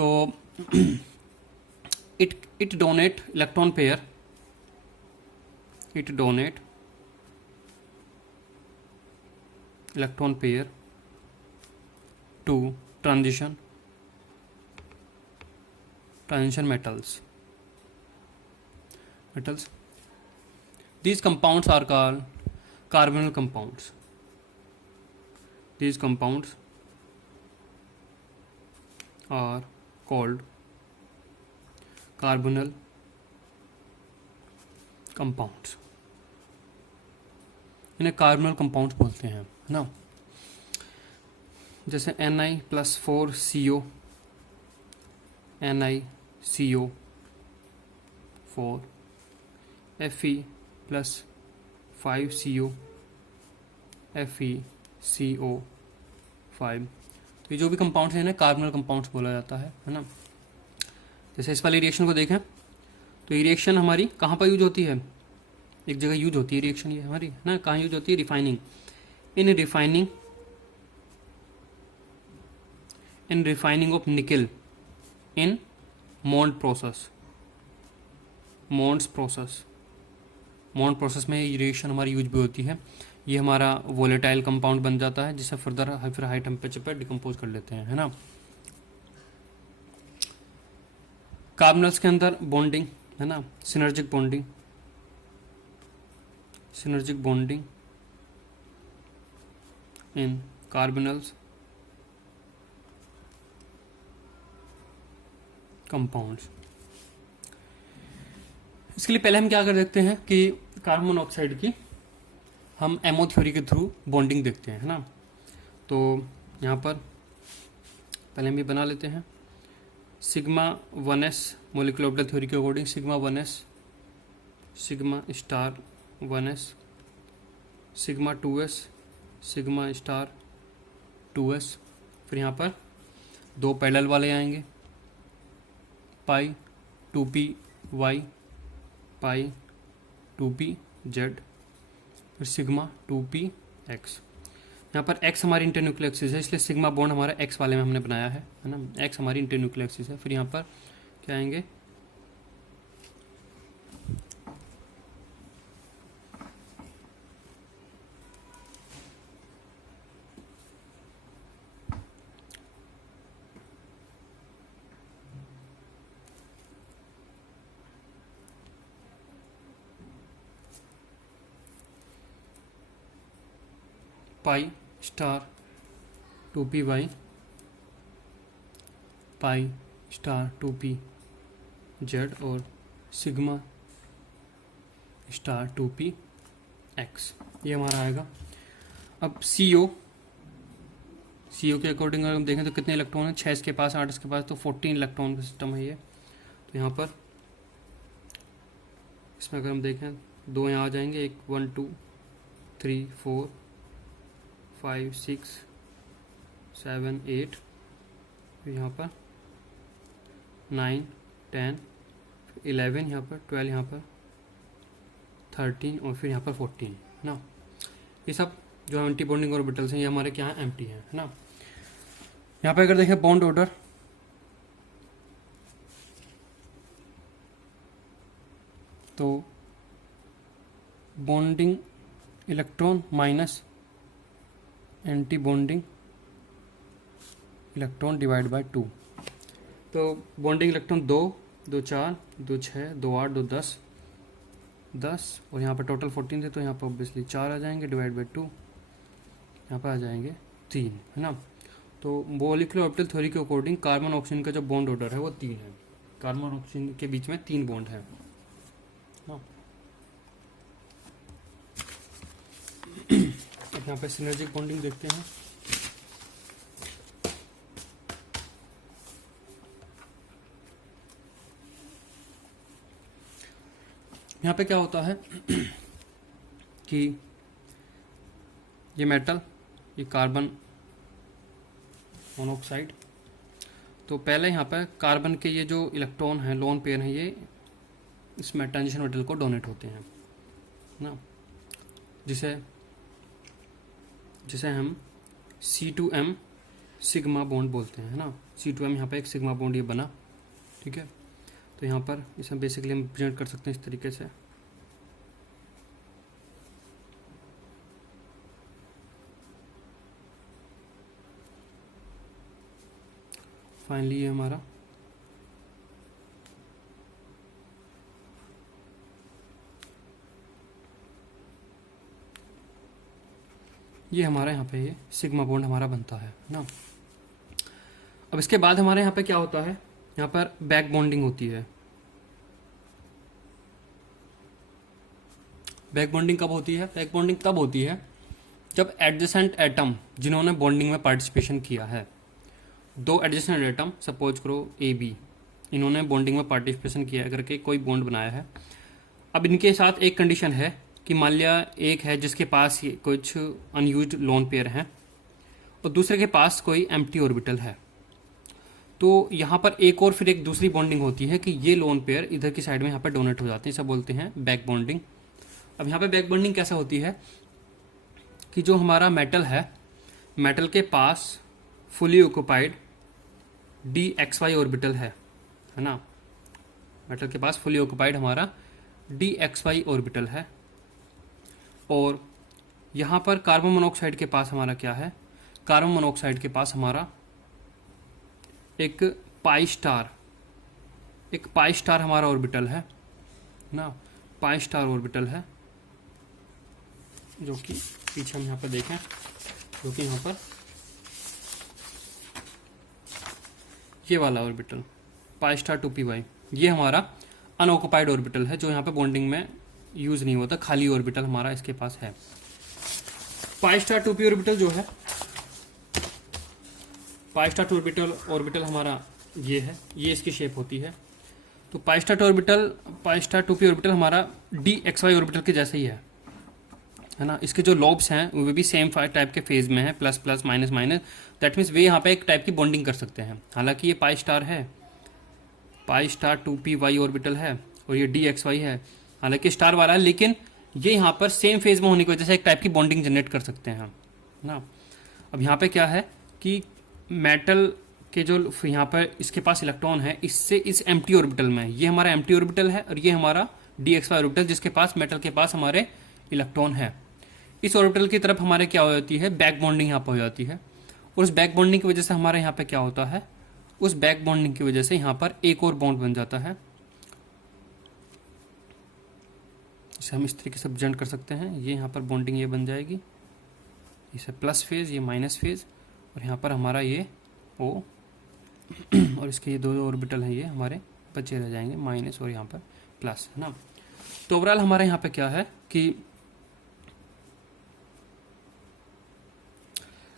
तो it donate electron pair, it donate electron pair to transition metals. These compounds are called carbonyl compounds. These compounds are called carbonyl compounds. इन्हें कार्बोनल compounds बोलते हैं, है ना। जैसे Ni+4CO, NiCO4, Fe+5CO, FeCO5। तो ये जो भी कंपाउंड्स हैं इन्हें कार्बोनल कंपाउंड्स बोला जाता है ना। जैसे इस वाली रिएक्शन को देखें तो ये रिएक्शन हमारी कहाँ पर यूज होती है, एक जगह यूज होती है रिएक्शन ये हमारी, है ना। कहाँ यूज होती है, रिफाइनिंग। इन रिफाइनिंग ऑफ निकल इन मोन्ड प्रोसेस में ये रिएक्शन हमारी यूज भी होती है। ये हमारा वोलेटाइल कंपाउंड बन जाता है जिसे फर्दर फिर हाई टेम्परेचर पर डिकम्पोज कर लेते हैं, है ना। कार्बनल्स के अंदर बॉन्डिंग, है ना, सिनर्जिक बॉन्डिंग इन कार्बनल्स कंपाउंड्स। इसके लिए पहले हम क्या कर देखते हैं कि कार्बन मोनोऑक्साइड की हम एमओ थ्योरी के थ्रू बॉन्डिंग देखते हैं, है ना। तो यहाँ पर पहले हम ये बना लेते हैं sigma 1s molecular orbital theory के according, sigma 1s, sigma star 1s, sigma 2s, sigma star 2s। फिर यहाँ पर दो पैरेलल वाले आएंगे, pi 2p y, pi 2p z, फिर सिग्मा 2p x। यहाँ पर x हमारी इंटरन्यूक्लियर एक्सिस है, इसलिए सिग्मा बॉन्ड हमारा x वाले में हमने बनाया है ना। x हमारी इंटरन्यूक्लियर एक्सिस है। फिर यहाँ पर क्या आएंगे, pi star 2p y, pi star 2p z और सिग्मा स्टार 2p x, ये हमारा आएगा। अब CO के अकॉर्डिंग अगर हम देखें तो कितने इलेक्ट्रॉन हैं, 6 इसके पास, 8 इसके पास, तो 14 इलेक्ट्रॉन का सिस्टम है ये। तो यहाँ पर इसमें अगर हम देखें दो यहाँ आ जाएंगे, एक 1 2 3 4 5 6 7 8, फिर यहाँ पर 9 10 11, यहाँ पर 12, यहाँ पर 13 और फिर यहाँ पर 14 ना। ये सब जो एंटी बॉन्डिंग ऑर्बिटल्स हैं ये हमारे क्या है, एम्प्टी है ना। यहाँ पर अगर देखें बॉन्ड ऑर्डर, तो bonding electron minus anti bonding electron divide by 2। तो बॉन्डिंग इलेक्ट्रॉन 2 2 4 2 6 2 8 2 10 10 और यहाँ पर टोटल 14 थे, तो यहाँ पर ऑब्वियसली 4 आ जाएंगे डिवाइड बाय 2, यहाँ पर आ जाएंगे 3, है ना। तो मोलिकुलर ऑर्बिटल थ्योरी के अकॉर्डिंग कार्बन ऑक्सीजन का जो बॉन्ड ऑर्डर है वो 3 है। कार्बन ऑक्सीजन के बीच में 3 बॉन्ड है ना। अब यहाँ पे सिनर्जिक बॉन्डिंग देखते हैं। यहाँ पे क्या होता है कि ये मेटल, ये कार्बन मोनोऑक्साइड, तो पहले यहाँ पर कार्बन के ये जो इलेक्ट्रॉन हैं, लोन पेयर हैं, ये इसमें ट्रांजिशन मेटल को डोनेट होते हैं ना, जिसे हम C2M सिग्मा बॉन्ड बोलते हैं ना। C2M यहाँ पे एक सिग्मा बॉन्ड ये बना, ठीक है। तो यहाँ पर इसे बेसिकली हम प्रेजेंट कर सकते हैं इस तरीके से। फाइनली ये हमारा यहाँ पे ये सिग्मा बॉन्ड हमारा बनता है ना। अब इसके बाद हमारे यहाँ पे क्या होता है, यहाँ पर बैक बॉन्डिंग होती है। बैक बॉन्डिंग कब होती है? बैक बॉन्डिंग तब होती है जब एडजेसेंट एटम जिन्होंने बॉन्डिंग में पार्टिसिपेशन किया है, दो एडजेसेंट एटम सपोज करो ए बी, इन्होंने बॉन्डिंग में पार्टिसिपेशन किया करके कोई बॉन्ड बनाया है। अब इनके साथ एक कंडीशन है कि मान लिया एक है जिसके पास ये कुछ अनयूज्ड लोन पेयर हैं और दूसरे के पास कोई एम्प्टी ऑर्बिटल है। तो यहाँ पर एक और फिर एक दूसरी बॉन्डिंग होती है कि ये लोन पेयर इधर की साइड में यहाँ पर डोनेट हो जाते हैं, इसे बोलते हैं बैक बॉन्डिंग। अब यहाँ पे बैक बॉन्डिंग कैसा होती है कि जो हमारा मेटल है, मेटल के पास फुली ऑक्युपाइड DXY ऑर्बिटल है ना। मेटल के पास फुली ऑक्युपाइड हमारा DXY ऑर्बिटल है और यहाँ पर कार्बन मोनोऑक्साइड के पास हमारा क्या है, कार्बन मोनोऑक्साइड के पास हमारा एक पाई स्टार हमारा ऑर्बिटल है ना, पाई स्टार ऑर्बिटल है, जो कि पीछे हम यहाँ पर देखें, जो कि यहाँ पर ये वाला ऑर्बिटल पाई स्टार 2p, ये हमारा अनऑक्युपाइड ऑर्बिटल है, जो यहाँ पे बॉन्डिंग में यूज नहीं होता, खाली ऑर्बिटल हमारा इसके पास है। पाई स्टार 2p ऑर्बिटल जो है, पाई स्टार ऑर्बिटल हमारा ये है, ये इसकी शेप होती है। तो पाई स्टार 2p ऑर्बिटल हमारा DXY ऑर्बिटल के जैसे ही है ना। इसके जो लॉब्स हैं वो भी सेम टाइप के फेज में है, plus plus minus minus, that means वे यहाँ पे एक टाइप की बॉन्डिंग कर सकते हैं। हालांकि ये पाई स्टार है, पाई स्टार 2py ऑर्बिटल है और ये DXY है, हालांकि स्टार वाला है, लेकिन ये यहाँ पर सेम फेज में होने की वजह से एक टाइप की बॉन्डिंग जनरेट कर सकते हैं ना। अब यहाँ पे क्या है कि मेटल के जो यहाँ पर इसके पास इलेक्ट्रॉन है, इससे इस एम्प्टी ऑर्बिटल में, ये हमारा एम्प्टी ऑर्बिटल है और ये हमारा DXY ऑर्बिटल जिसके पास मेटल के पास हमारे इलेक्ट्रॉन है, इस ऑर्बिटल की तरफ हमारे क्या हो जाती है, बैक बॉन्डिंग यहाँ पर हो जाती है। और उस बैक बॉन्डिंग की वजह से हमारे यहाँ पे क्या होता है, उस बैक बॉन्डिंग की वजह से यहाँ पर एक और बॉन्ड बन जाता है। इसे हम इस तरीके से प्रेजेंट कर सकते हैं, ये यहाँ पर बॉन्डिंग ये बन जाएगी, इसे प्लस फेज, ये माइनस फेज, और यहाँ पर हमारा ये O और इसके ये दो ऑर्बिटल हैं, ये हमारे बचे रह जाएंगे, माइनस और यहाँ पर प्लस, है ना। तो ओवरऑल हमारे यहाँ पे क्या है कि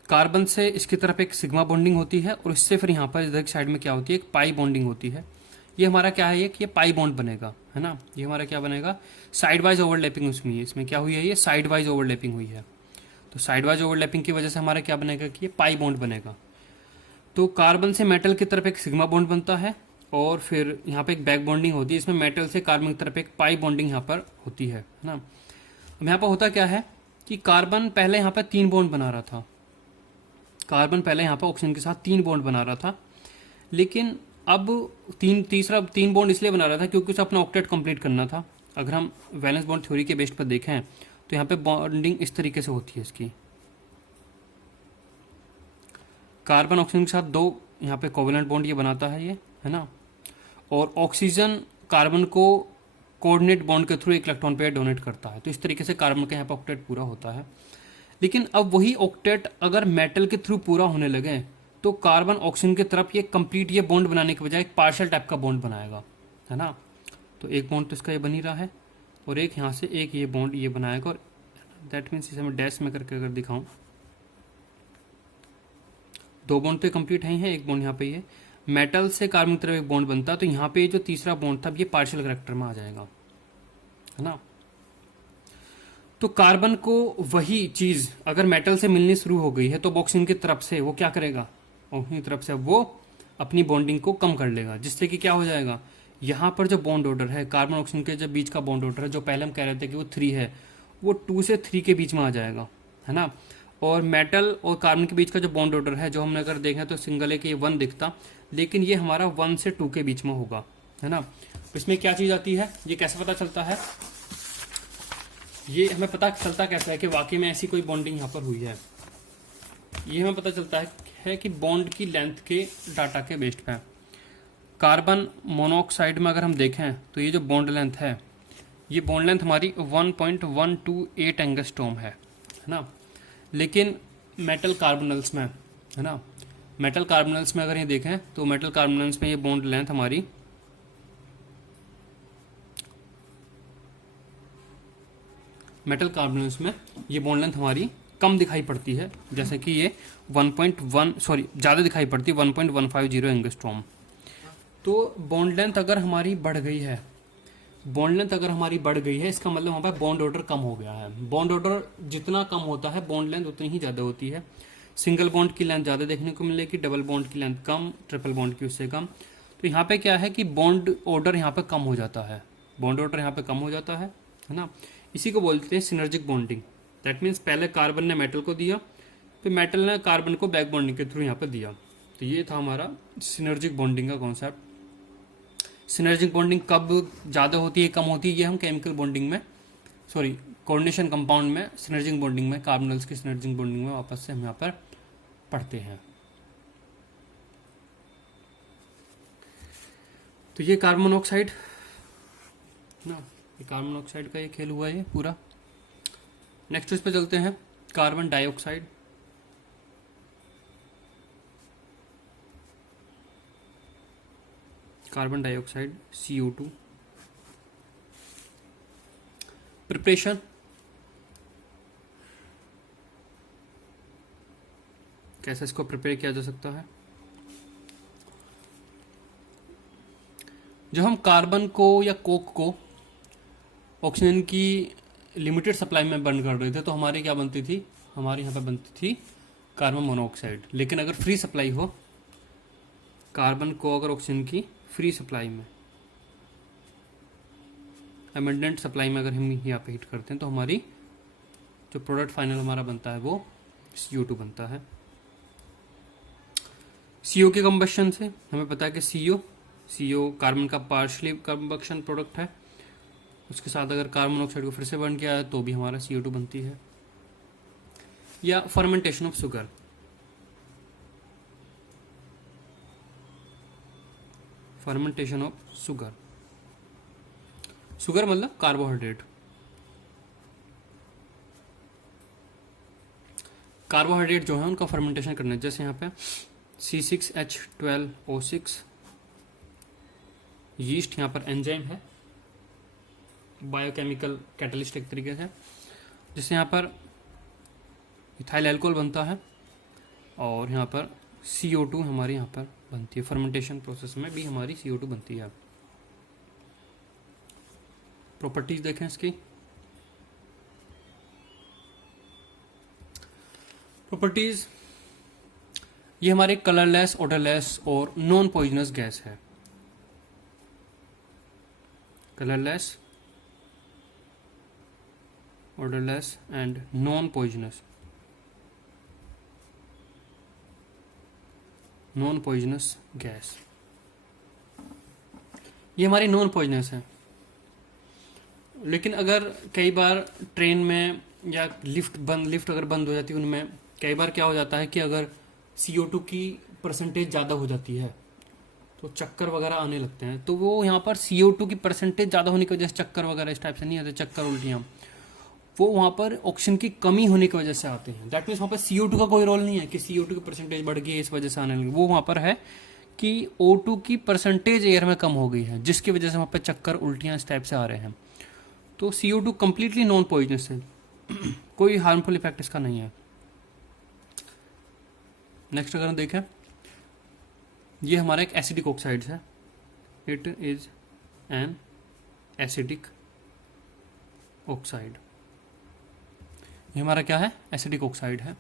कार्बन से इसकी तरफ एक सिग्मा बॉन्डिंग होती है और इससे फिर यहाँ पर इधर की साइड में क्या होती है, एक पाई बॉन्डिंग होती है। ये हमारा क्या है, कि ये पाई बॉन्ड बनेगा, है ना। ये हमारा क्या बनेगा, साइड वाइज ओवरलैपिंग उसमें है, इसमें क्या हुई है, ये साइड वाइज ओवरलैपिंग हुई है। तो साइड वाइज ओवरलैपिंग की वजह से हमारा क्या बनेगा कि ये पाई बॉन्ड बनेगा। तो कार्बन से मेटल की तरफ एक सिग्मा बॉन्ड बनता है और फिर यहाँ पे एक बैक बॉन्डिंग होती है, इसमें मेटल से कार्बन की तरफ एक पाई बॉन्डिंग यहाँ पर होती है ना। अब यहाँ पर होता क्या है कि कार्बन पहले यहाँ पर 3 बॉन्ड बना रहा था, कार्बन पहले यहाँ पर ऑक्सीजन के साथ 3 बॉन्ड बना रहा था, लेकिन अब तीसरा 3 बॉन्ड इसलिए बना रहा था क्योंकि उसे अपना ऑक्टेट कंप्लीट करना था। अगर हम वैलेंस बॉन्ड थ्योरी के बेस पर देखें तो यहाँ पे बॉन्डिंग इस तरीके से होती है इसकी, कार्बन ऑक्सीजन के साथ 2 यहाँ पे कोवेलेंट बॉन्ड ये बनाता है, ये है ना, और ऑक्सीजन कार्बन को कोऑर्डिनेट बॉन्ड के थ्रू एक इलेक्ट्रॉन पेयर डोनेट करता है। तो इस तरीके से कार्बन का यहाँ पर ऑक्टेट पूरा होता है। लेकिन अब वही ऑक्टेट अगर मेटल के थ्रू पूरा होने लगे तो कार्बन ऑक्सीजन की तरफ ये कंप्लीट ये बॉन्ड बनाने के बजाय एक पार्शियल टाइप का बॉन्ड बनाएगा, है ना। तो एक बॉन्ड तो इसका ये बन ही रहा है और एक यहाँ से एक ये बॉन्ड ये बनाएगा, और दैट मीन्स इसे मैं डैश में करके अगर दिखाऊं, 2 बॉन्ड तो कंप्लीट है, एक बॉन्ड यहाँ पे ये मेटल से कार्बन की तरफ एक बॉन्ड बनता, तो यहाँ पे जो तीसरा बॉन्ड था ये पार्शियल कैरेक्टर में आ जाएगा, है ना। तो कार्बन को वही चीज अगर मेटल से मिलनी शुरू हो गई है तो ऑक्सीजन की तरफ से वो क्या करेगा, ऑक्सीजन की तरफ से वो अपनी बॉन्डिंग को कम कर लेगा, जिससे कि क्या हो जाएगा, यहाँ पर जो बॉन्ड ऑर्डर है कार्बन ऑक्सीजन के जो बीच का बॉन्ड ऑर्डर है, जो पहले हम कह रहे थे कि वो 3 है, वो 2 से 3 के बीच में आ जाएगा, है ना। और मेटल और कार्बन के बीच का जो बॉन्ड ऑर्डर है, जो हमने अगर देखें तो सिंगल है कि ये 1 दिखता, लेकिन ये हमारा 1 से 2 के बीच में होगा, है ना। तो इसमें क्या चीज़ आती है, ये कैसे पता चलता है, ये हमें पता चलता कैसा है कि वाकई में ऐसी कोई बॉन्डिंग यहाँ पर हुई है। ये हमें पता चलता है कि बॉन्ड की लेंथ के डाटा के बेस्ड पे। कार्बन मोनोऑक्साइड में अगर हम देखें तो ये जो बॉन्ड लेंथ है, ये बॉन्ड लेंथ हमारी 1.128 एंगस्ट्रॉम है ना। लेकिन मेटल कार्बोनल्स में, है ना, मेटल कार्बोनल्स में अगर ये देखें तो मेटल कार्बोनल्स में ये बॉन्ड लेंथ हमारी कम दिखाई पड़ती है, जैसे कि ये 1.1 ज़्यादा दिखाई पड़ती है 1.150 एंगस्ट्रॉम। तो बॉन्ड लेंथ अगर हमारी बढ़ गई है, इसका मतलब वहाँ पर बॉन्ड ऑर्डर कम हो गया है। बॉन्ड ऑर्डर जितना कम होता है बॉन्ड लेंथ उतनी ही ज़्यादा होती है। सिंगल बॉन्ड की लेंथ ज़्यादा देखने को मिलेगी, डबल बॉन्ड की लेंथ कम, ट्रिपल बॉन्ड की उससे कम। तो यहाँ पे क्या है कि बॉन्ड ऑर्डर यहाँ पे कम हो जाता है, है ना। इसी को बोलते हैं सिनर्जिक बॉन्डिंग। दैट मीन्स पहले कार्बन ने मेटल को दिया, फिर मेटल ने कार्बन को बैक बॉन्डिंग के थ्रू यहाँ पे दिया। तो ये था हमारा सिनर्जिक बॉन्डिंग का कॉन्सेप्ट। सिनर्जिक बॉन्डिंग कब ज़्यादा होती है, कम होती है, ये हम केमिकल बॉन्डिंग में, कोऑर्डिनेशन कंपाउंड में, सिनर्जिक बॉन्डिंग में, कार्बनल्स की सिनर्जिक बॉन्डिंग में वापस से हम यहाँ पर पढ़ते हैं। तो ये कार्बन मोनोऑक्साइड ना, ये कार्बन मोनोऑक्साइड का ये खेल हुआ है पूरा। नेक्स्ट इस पे चलते हैं, carbon dioxide. Carbon dioxide CO2 preparation. कैसे इसको प्रिपेयर किया जा सकता है, जब हम कार्बन को या कोक को ऑक्सीजन की लिमिटेड सप्लाई में बर्न कर रहे थे तो हमारी क्या बनती थी, हमारे यहाँ पे बनती थी कार्बन मोनोऑक्साइड। लेकिन अगर फ्री सप्लाई हो, कार्बन को अगर ऑक्सीजन की फ्री सप्लाई में, अबंडेंट सप्लाई में अगर हम यहाँ पे हीट करते हैं तो हमारी जो प्रोडक्ट फाइनल हमारा बनता है वो CO2 बनता है। CO के कंबशन से हमें पता है कि CO कार्बन का पार्शियली कंबक्शन प्रोडक्ट है, उसके साथ अगर कार्बन मोनोऑक्साइड को फिर से बर्न किया है तो भी हमारा CO2 बनती है। या फर्मेंटेशन ऑफ शुगर, शुगर मतलब कार्बोहाइड्रेट जो है उनका फर्मेंटेशन करना है। जैसे यहाँ पे C6H12O6 यीस्ट यहाँ पर एंजाइम है, बायोकेमिकल कैटलिस्ट एक तरीके से, जिससे यहाँ पर इथाइल अल्कोहल बनता है और यहाँ पर CO2 हमारी यहाँ पर बनती है। फर्मेंटेशन प्रोसेस में भी हमारी CO2 बनती है। प्रॉपर्टीज देखें इसकी। प्रॉपर्टीज, ये हमारे कलरलेस, ओडरलेस और नॉन पॉइजनस गैस है। Colourless, odourless and non poisonous gas. ये हमारी नॉन पॉइजनस है। लेकिन अगर कई बार ट्रेन में या लिफ्ट अगर बंद हो जाती है, उनमें कई बार क्या हो जाता है कि अगर CO2 की परसेंटेज ज़्यादा हो जाती है तो चक्कर वगैरह आने लगते हैं। तो वो यहाँ पर CO2 की परसेंटेज ज़्यादा होने की वजह से चक्कर वगैरह इस टाइप से नहीं आते, चक्कर उल्टियाँ, वो वहाँ पर ऑक्सीजन की कमी होने की वजह से आते हैं। दैट मीन्स वहाँ पर CO2 का कोई रोल नहीं है कि CO2 की परसेंटेज बढ़ गई है इस वजह से आने लगी। वो वहाँ पर है कि O2 की परसेंटेज एयर में कम हो गई है, जिसकी वजह से वहाँ पर चक्कर उल्टियाँ इस टाइप से आ रहे हैं। तो CO2 कम्प्लीटली नॉन पॉइजनस है, कोई हार्मफुल इफेक्ट इसका नहीं है। नेक्स्ट अगर हम देखें, ये हमारा एक एसिडिक ऑक्साइड है। It is an acidic oxide. ये हमारा क्या है, एसिडिक ऑक्साइड है।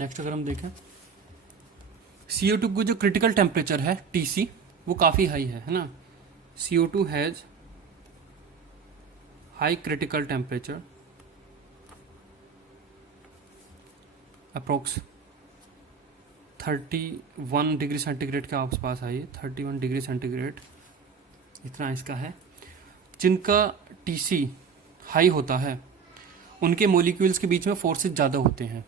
नेक्स्ट अगर हम देखें, CO2 को जो क्रिटिकल टेम्परेचर है TC वो काफ़ी हाई है ना। CO2 has high critical temperature approx 31 degree centigrade के आसपास है ये, 31 डिग्री सेंटीग्रेड इतना इसका है। जिनका टीसी हाई होता है उनके मॉलिक्यूल्स के बीच में फोर्सेस ज़्यादा होते हैं।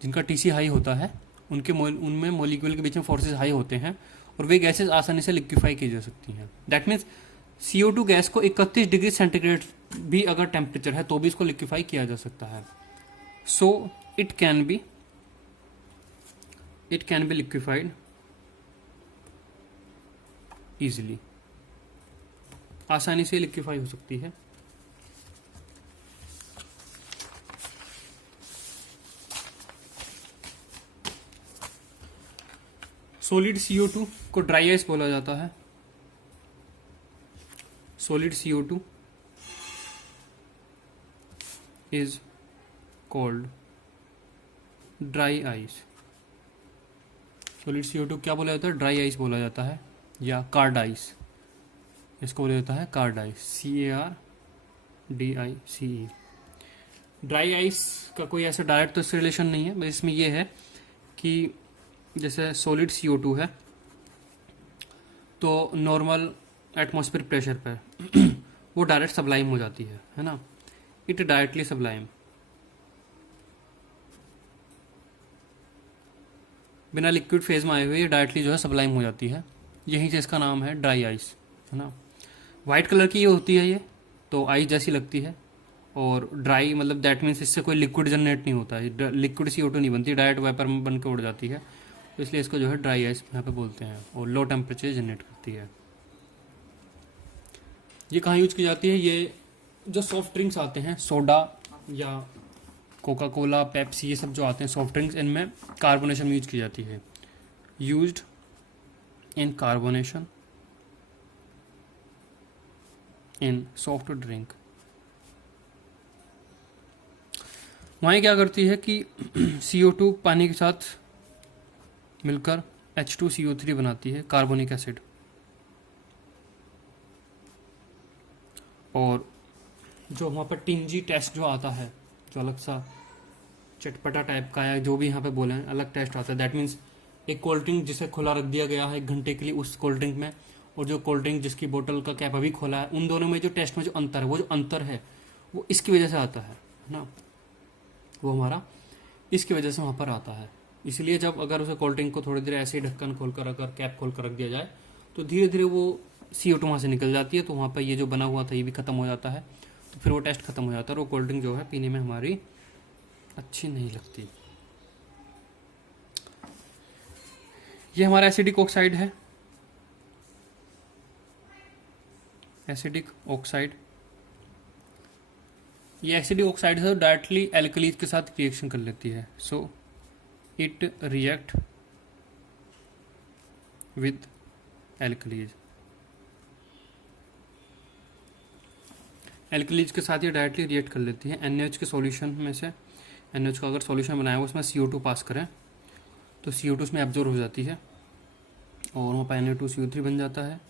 जिनका टीसी हाई होता है उनमें मॉलिक्यूल के बीच में फोर्सेस हाई होते हैं और वे गैसेस आसानी से लिक्विफाई की जा सकती हैं। दैट मीन्स CO2 गैस को 31 डिग्री सेंटीग्रेड भी अगर टेम्परेचर है तो भी इसको लिक्विफाई किया जा सकता है। So it can be liquefied easily, आसानी से लिक्विफाई हो सकती है। सॉलिड CO2 को ड्राई आइस बोला जाता है। Solid CO2 is called dry ice. Solid CO2 क्या बोला जाता है? ड्राई आइस बोला जाता है या कार्ड आइस, इसको बोला जाता है card ice, CARDICE। Dry ice का कोई ऐसा डायरेक्ट तो इससे रिलेशन नहीं है, बस इसमें यह है कि जैसे सॉलिड CO2 है तो नॉर्मल एटमॉस्फेयर प्रेशर पर वो डायरेक्ट सब्लाइम हो जाती है ना, इट डायरेक्टली सब्लाइम, बिना लिक्विड फेज में आए हुए ये डायरेक्टली जो है सब्लाइम हो जाती है। यहीं से इसका नाम है ड्राई आइस, है ना। वाइट कलर की ये होती है, ये तो आइस जैसी लगती है, और ड्राई मतलब दैट मीन्स इससे कोई लिक्विड जनरेट नहीं होता है, लिक्विड CO2 नहीं बनती, डायरेक्ट वेपर में बन के उड़ जाती है, तो इसलिए इसको जो है ड्राई आइस यहाँ पे बोलते हैं, और लो टेम्परेचर जनरेट करती है। ये कहाँ यूज की जाती है? ये जो सॉफ्ट ड्रिंक्स आते हैं, सोडा या कोका कोला, पेप्सी, ये सब जो आते हैं सॉफ्ट ड्रिंक्स, इनमें कार्बोनेशन यूज की जाती है। Used in carbonation in soft drink. वहाँ क्या करती है कि CO2 पानी के साथ मिलकर H2CO3 बनाती है, कार्बोनिक एसिड, और जो वहाँ पर टिंजी टेस्ट जो आता है, जो अलग सा चटपटा टाइप का है, जो भी यहाँ पे बोले हैं, अलग टेस्ट आता है। दैट मीन्स एक कोल्ड ड्रिंक जिसे खुला रख दिया गया है 1 घंटे के लिए उस कोल्ड ड्रिंक में, और जो कोल्ड ड्रिंक जिसकी बोतल का कैप अभी खोला है, उन दोनों में जो टेस्ट में जो अंतर है, वो जो अंतर है वो इसकी वजह से आता है ना, वो हमारा इसकी वजह से वहाँ पर आता है। इसलिए जब अगर उसे कोल्ड ड्रिंक को थोड़ी देर ऐसे ही ढक्कन खोलकर अगर कैप खोलकर रख दिया जाए तो धीरे धीरे वो CO2 वहाँ से निकल जाती है, तो वहाँ पर ये जो बना हुआ था ये भी खत्म हो जाता है, तो फिर वो टेस्ट खत्म हो जाता है और वो कोल्ड ड्रिंक जो है पीने में हमारी अच्छी नहीं लगती। ये हमारा एसिडिक ऑक्साइड है, एसिडिक ऑक्साइड। ये एसिडिक ऑक्साइड है डायरेक्टली एल्कलीज के साथ रिएक्शन कर लेती है, so it react with alkalis. Alkalis के साथ ये डायरेक्टली रिएक्ट कर लेती है। NaOH के सॉल्यूशन में से NaOH का अगर सॉल्यूशन बनाया हो उसमें CO2 पास करें तो CO2 उसमें एब्जॉर्ब हो जाती है और वहाँ पर Na2CO3 बन जाता है।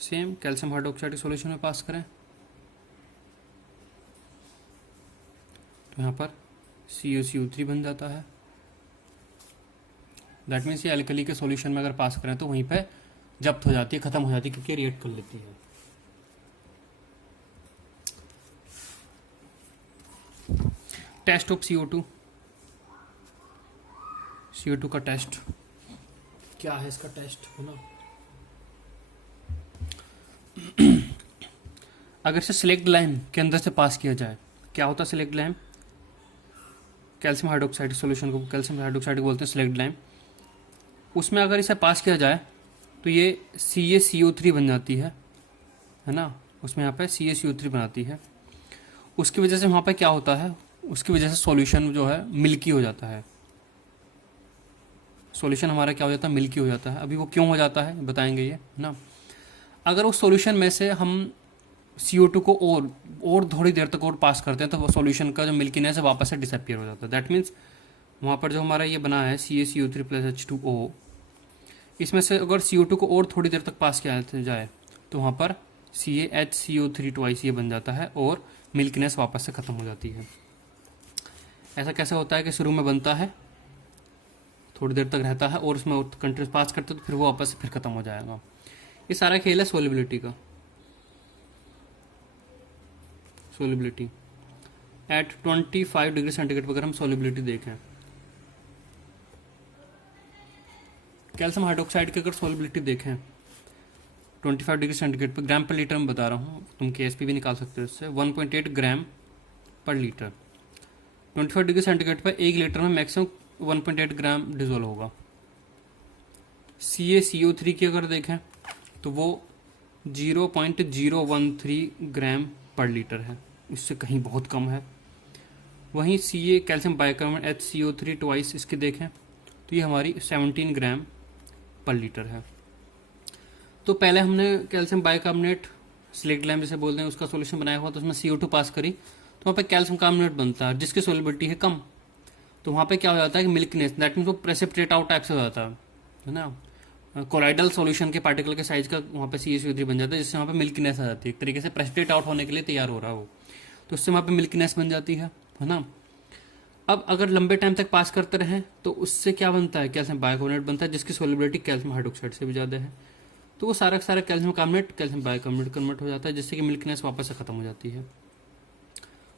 सेम कैल्शियम हाइड्रोक्साइड के सॉल्यूशन में पास करें तो यहाँ पर CaCO3 बन जाता है। दैट मीन्स ये एल्कली के सॉल्यूशन में अगर पास करें तो वहीं पे जब्त हो जाती है, खत्म हो जाती है, क्योंकि रिएक्ट कर लेती है। टेस्ट ऑफ CO2, CO2 का टेस्ट क्या है? इसका टेस्ट है ना, अगर इसे सिलेक्ट लाइम के अंदर से पास किया जाए, क्या होता है slaked lime? Calcium hydroxide solution को कैल्शियम हाइड्रोक्साइड बोलते हैं सिलेक्ट लाइम। उसमें अगर इसे पास किया जाए तो ये CaCO3 बन जाती है ना, उसमें यहाँ पे CaCO3 बनाती है। उसकी वजह से वहाँ पे क्या होता है, उसकी वजह से सॉल्यूशन जो है मिल्की हो जाता है। सॉल्यूशन हमारा क्या हो जाता है? मिल्की हो जाता है। अभी वो क्यों हो जाता है बताएंगे ये ना। अगर उस सॉल्यूशन में से हम CO2 को और थोड़ी देर तक और पास करते हैं तो वो सॉल्यूशन का जो मिल्कीनेस है वापस से डिसअपियर हो जाता है। दैट मीन्स वहाँ पर जो हमारा ये बना है CaCO3 + H2O, इसमें से अगर CO2 को और थोड़ी देर तक पास किया जाए तो वहाँ पर CaHCO3 ट्वाइस ये बन जाता है और मिल्कीनेस वापस से ख़त्म हो जाती है। ऐसा कैसे होता है कि शुरू में बनता है, थोड़ी देर तक रहता है और उसमें कंट्रीज पास करते तो फिर वो वापस फिर ख़त्म हो जाएगा। ये सारा खेल है सोलिबिलिटी का। सोलिबिलिटी एट 25 डिग्री सेंटीग्रेड पर अगर हम सोलिबिलिटी देखें, कैल्शियम हाइड्रोक्साइड की अगर सोलिबिलिटी देखें 25 डिग्री सेंटीग्रेड पर, ग्राम पर लीटर में बता रहा हूँ, तुम KSP भी निकाल सकते हो इससे, 1.8 ग्राम पर लीटर। 25 डिग्री सेंटीग्रेड पर 1 लीटर में मैक्सिमम 1.8 ग्राम डिजोल्व होगा। CaCO3 की अगर देखें तो वो 0.013 ग्राम पर लीटर है, इससे कहीं बहुत कम है। वहीं Ca calcium bicarbonate HCO3 twice इसकी देखें तो ये हमारी 17 ग्राम पर लीटर है। तो पहले हमने कैल्शियम बाइकार्बोनेट स्लेट लैम्प जिसे बोलते हैं उसका सॉल्यूशन बनाया हुआ, तो उसमें CO2 पास करी तो वहाँ पे कैल्शियम कार्बोनेट बनता है जिसकी सोलिबिलिटी है कम। तो वहाँ पे क्या हो जाता है कि मिल्कीनेस, दैट मीन्स वो प्रेसिपिटेट आउट टाइप से हो जाता है ना। कोलाइडल सॉल्यूशन के पार्टिकल के साइज का वहाँ पे CaCO3 बन जाता है, जिससे वहाँ पे मिल्कीनेस आ जाती है, एक तरीके से प्रेसिपिटेट आउट होने के लिए तैयार हो रहा है वो, तो उससे वहाँ पे मिल्कीनेस बन जाती है ना। अब अगर लंबे टाइम तक पास करते रहें तो उससे क्या बनता है, कैल्शियम बाइकार्बोनेट बनता है जिसकी सोलिबिलिटी कैल्शियम हाइड्रोक्साइड से भी ज़्यादा है। तो वो सारा calcium carbonate calcium bicarbonate convert हो जाता है, जिससे कि मिल्कीनेस वापस से ख़त्म हो जाती है।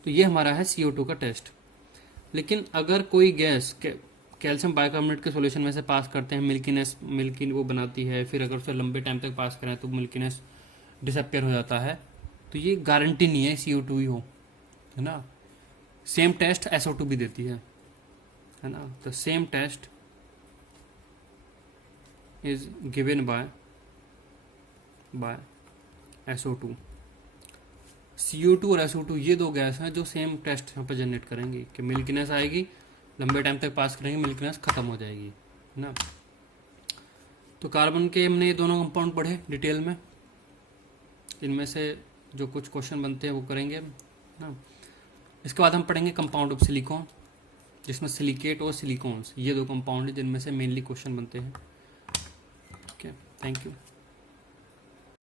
तो ये हमारा है CO2 का टेस्ट। लेकिन अगर कोई गैस कैल्शियम बाइकार्बोनेट के सॉल्यूशन में से पास करते हैं, मिल्की वो बनाती है, फिर अगर उसे लंबे टाइम तक पास करें तो मिल्कीनेस डिसअपियर हो जाता है, तो ये गारंटी नहीं है CO2 ही हो, है ना। सेम टेस्ट SO2 भी देती है ना। तो same test is given by SO2। CO2 और SO2 ये दो गैस हैं जो सेम टेस्ट यहाँ पर जनरेट करेंगी कि मिल्कीनेस आएगी, लंबे टाइम तक पास करेंगे, मिल्कीनेस खत्म हो जाएगी, है ना। तो कार्बन के हमने ये दोनों कंपाउंड पढ़े डिटेल में, इनमें से जो कुछ क्वेश्चन बनते हैं वो करेंगे ना। इसके बाद हम पढ़ेंगे कंपाउंड ऑफ सिलिकॉन, जिसमें सिलिकेट और सिलिकॉन्स ये दो कंपाउंड हैं जिनमें से मेनली क्वेश्चन बनते हैं। Okay, thank you.